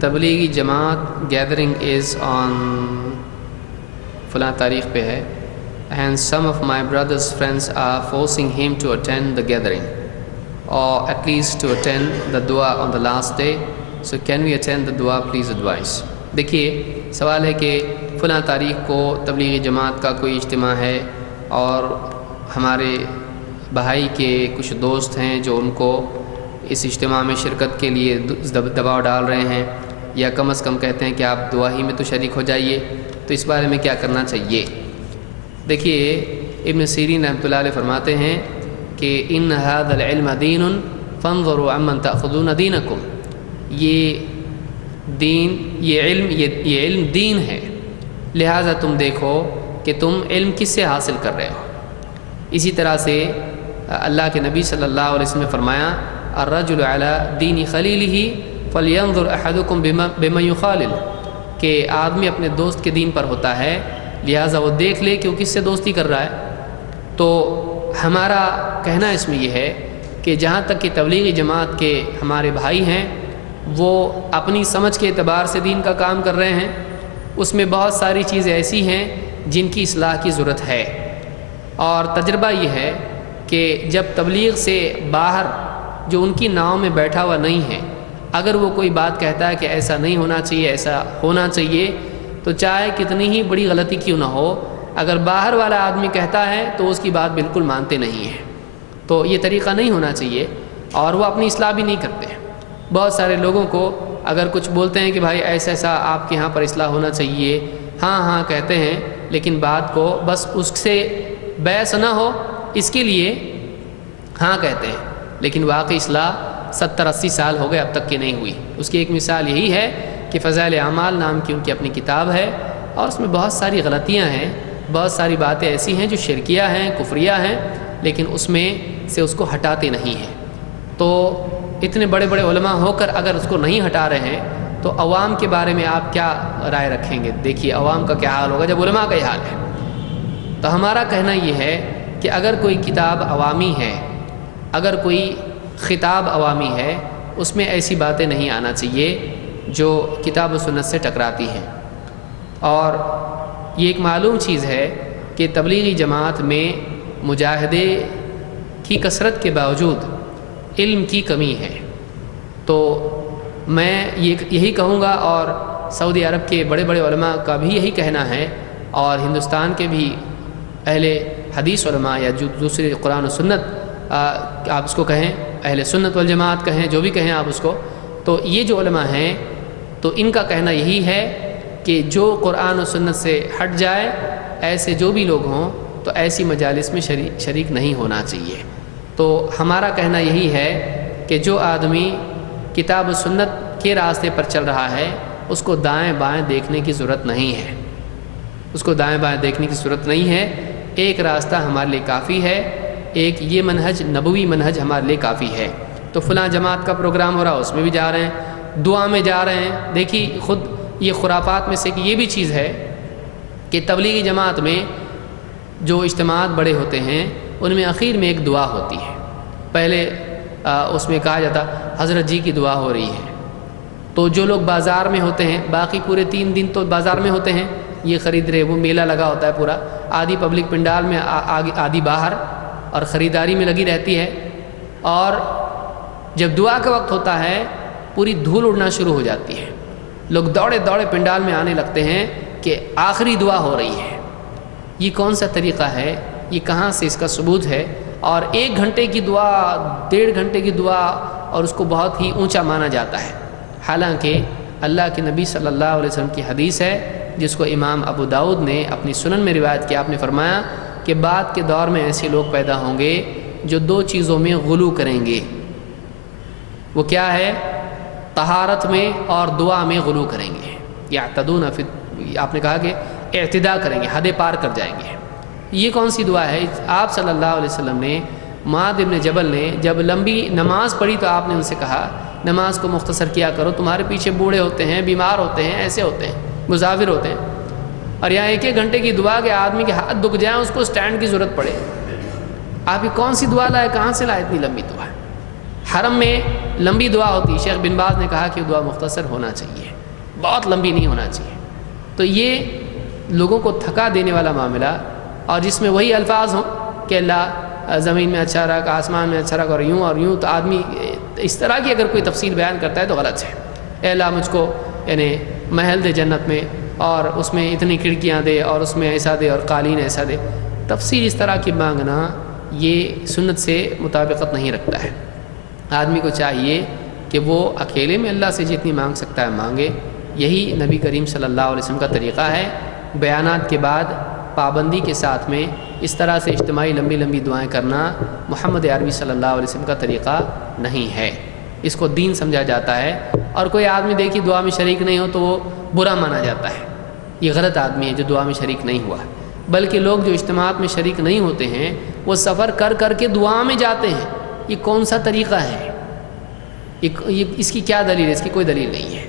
Tablighi Jamaat gathering از آن فلاں تاریخ پہ ہے and some of my brother's friends are forcing him to attend the gathering or at least to attend the dua on the last day, so can we attend the dua, please advise. دیکھیے سوال ہے کہ فلاں تاریخ کو تبلیغی جماعت کا کوئی اجتماع ہے اور ہمارے بھائی کے کچھ دوست ہیں جو ان کو اس اجتماع میں شرکت کے لیے دباؤ ڈال رہے ہیں یا کم از کم کہتے ہیں کہ آپ دعا ہی میں تو شریک ہو جائیے، تو اس بارے میں کیا کرنا چاہیے؟ دیکھیے ابن سیرین رحمۃ اللہ علیہ فرماتے ہیں کہ ان هذا العلم دین فانظروا عمن تأخذون دینکم، یہ علم دین ہے، لہٰذا تم دیکھو کہ تم علم کس سے حاصل کر رہے ہو۔ اسی طرح سے اللہ کے نبی صلی اللہ علیہ وسلم نے فرمایا الرجل علی دین خلیلہ فلینظر احدکم بمن یخالل، کہ آدمی اپنے دوست کے دین پر ہوتا ہے لہٰذا وہ دیکھ لے کہ وہ کس سے دوستی کر رہا ہے۔ تو ہمارا کہنا اس میں یہ ہے کہ جہاں تک کہ تبلیغی جماعت کے ہمارے بھائی ہیں وہ اپنی سمجھ کے اعتبار سے دین کا کام کر رہے ہیں، اس میں بہت ساری چیزیں ایسی ہیں جن کی اصلاح کی ضرورت ہے، اور تجربہ یہ ہے کہ جب تبلیغ سے باہر جو ان کی ناؤں میں بیٹھا ہوا نہیں ہے، اگر وہ کوئی بات کہتا ہے کہ ایسا نہیں ہونا چاہیے ایسا ہونا چاہیے، تو چاہے کتنی ہی بڑی غلطی کیوں نہ ہو، اگر باہر والا آدمی کہتا ہے تو اس کی بات بالکل مانتے نہیں ہیں، تو یہ طریقہ نہیں ہونا چاہیے، اور وہ اپنی اصلاح بھی نہیں کرتے۔ بہت سارے لوگوں کو اگر کچھ بولتے ہیں کہ بھائی ایسا ایسا آپ کے یہاں پر اصلاح ہونا چاہیے، ہاں ہاں کہتے ہیں، لیکن بات کو بس اس سے بحث نہ ہو اس کے لیے ہاں کہتے ہیں، لیکن واقعی اصلاح 70-80 سال ہو گئے اب تک کہ نہیں ہوئی۔ اس کی ایک مثال یہی ہے کہ فضائل اعمال نام کی ان کی اپنی کتاب ہے، اور اس میں بہت ساری غلطیاں ہیں، بہت ساری باتیں ایسی ہیں جو شرکیہ ہیں، کفریہ ہیں، لیکن اس میں سے اس کو ہٹاتے نہیں ہیں۔ تو اتنے بڑے بڑے علماء ہو کر اگر اس کو نہیں ہٹا رہے ہیں تو عوام کے بارے میں آپ کیا رائے رکھیں گے؟ دیکھیے عوام کا کیا حال ہوگا جب علماء کا یہ حال ہے۔ تو ہمارا کہنا یہ ہے کہ اگر کوئی کتاب عوامی ہے، اگر کوئی خطاب عوامی ہے، اس میں ایسی باتیں نہیں آنا چاہیے جو کتاب و سنت سے ٹکراتی ہیں۔ اور یہ ایک معلوم چیز ہے کہ تبلیغی جماعت میں مجاہدے کی کثرت کے باوجود علم کی کمی ہے۔ تو میں یہی کہوں گا، اور سعودی عرب کے بڑے بڑے علماء کا بھی یہی کہنا ہے، اور ہندوستان کے بھی اہل حدیث علماء یا جو دوسرے قرآن و سنت آپ اس کو کہیں، اہل سنت والجماعت کہیں، جو بھی کہیں آپ اس کو، تو یہ جو علماء ہیں تو ان کا کہنا یہی ہے کہ جو قرآن و سنت سے ہٹ جائے، ایسے جو بھی لوگ ہوں تو ایسی مجالس میں شریک نہیں ہونا چاہیے۔ تو ہمارا کہنا یہی ہے کہ جو آدمی کتاب و سنت کے راستے پر چل رہا ہے اس کو دائیں بائیں دیکھنے کی ضرورت نہیں ہے، اس کو دائیں بائیں دیکھنے کی ضرورت نہیں ہے۔ ایک راستہ ہمارے لیے کافی ہے، ایک یہ منہج نبوی منہج ہمارے لیے کافی ہے۔ تو فلاں جماعت کا پروگرام ہو رہا اس میں بھی جا رہے ہیں، دعا میں جا رہے ہیں۔ دیکھیے خود یہ خرافات میں سے کہ یہ بھی چیز ہے کہ تبلیغی جماعت میں جو اجتماعات بڑے ہوتے ہیں ان میں اخیر میں ایک دعا ہوتی ہے، پہلے اس میں کہا جاتا حضرت جی کی دعا ہو رہی ہے، تو جو لوگ بازار میں ہوتے ہیں باقی پورے 3 دن تو بازار میں ہوتے ہیں، یہ خرید رہے، وہ میلہ لگا ہوتا ہے پورا، آدھی پبلک پنڈال میں آدھی باہر اور خریداری میں لگی رہتی ہے، اور جب دعا کا وقت ہوتا ہے پوری دھول اڑنا شروع ہو جاتی ہے، لوگ دوڑے دوڑے پنڈال میں آنے لگتے ہیں کہ آخری دعا ہو رہی ہے۔ یہ کون سا طریقہ ہے؟ یہ کہاں سے اس کا ثبوت ہے؟ اور 1 گھنٹے کی دعا، 1.5 گھنٹے کی دعا، اور اس کو بہت ہی اونچا مانا جاتا ہے، حالانکہ اللہ کے نبی صلی اللہ علیہ وسلم کی حدیث ہے جس کو امام ابو داؤد نے اپنی سنن میں روایت کیا۔ آپ نے فرمایا کہ بعد کے دور میں ایسے لوگ پیدا ہوں گے جو 2 چیزوں میں غلو کریں گے۔ وہ کیا ہے؟ طہارت میں اور دعا میں غلو کریں گے، یعتدون فی، آپ نے کہا کہ اعتداء کریں گے، حدیں پار کر جائیں گے۔ یہ کون سی دعا ہے؟ آپ صلی اللہ علیہ وسلم نے، معاذ بن جبل نے جب لمبی نماز پڑھی تو آپ نے ان سے کہا نماز کو مختصر کیا کرو، تمہارے پیچھے بوڑھے ہوتے ہیں، بیمار ہوتے ہیں، ایسے ہوتے ہیں، مسافر ہوتے ہیں، اور یہاں 1 گھنٹے کی دعا کہ آدمی کے ہاتھ دکھ جائیں اس کو سٹینڈ کی ضرورت پڑے۔ آپ یہ کون سی دعا لائے؟ کہاں سے لائے اتنی لمبی دعا؟ حرم میں لمبی دعا ہوتی ہے، شیخ بن باز نے کہا کہ دعا مختصر ہونا چاہیے، بہت لمبی نہیں ہونا چاہیے۔ تو یہ لوگوں کو تھکا دینے والا معاملہ، اور جس میں وہی الفاظ ہوں کہ اللہ زمین میں اچھا رکھ، آسمان میں اچھا رکھ، اور یوں، تو آدمی اس طرح کی اگر کوئی تفصیل بیان کرتا ہے تو غلط ہے۔ اے اللہ مجھ کو یعنی محل دے جنت میں، اور اس میں اتنی کھڑکیاں دے، اور اس میں ایسا دے، اور قالین ایسا دے، تفصیل اس طرح کی مانگنا یہ سنت سے مطابقت نہیں رکھتا ہے۔ آدمی کو چاہیے کہ وہ اکیلے میں اللہ سے جتنی مانگ سکتا ہے مانگے۔ یہی نبی کریم صلی اللہ علیہ وسلم کا طریقہ ہے۔ بیانات کے بعد پابندی کے ساتھ میں اس طرح سے اجتماعی لمبی لمبی دعائیں کرنا محمد عربی صلی اللہ علیہ وسلم کا طریقہ نہیں ہے۔ اس کو دین سمجھا جاتا ہے، اور کوئی آدمی دیکھی دعا میں شریک نہیں ہو تو وہ برا مانا جاتا ہے، یہ غلط آدمی ہے جو دعا میں شریک نہیں ہوا۔ بلکہ لوگ جو اجتماعات میں شریک نہیں ہوتے ہیں وہ سفر کر کر کے دعا میں جاتے ہیں۔ یہ کون سا طریقہ ہے؟ اس کی کیا دلیل ہے؟ اس کی کوئی دلیل نہیں ہے۔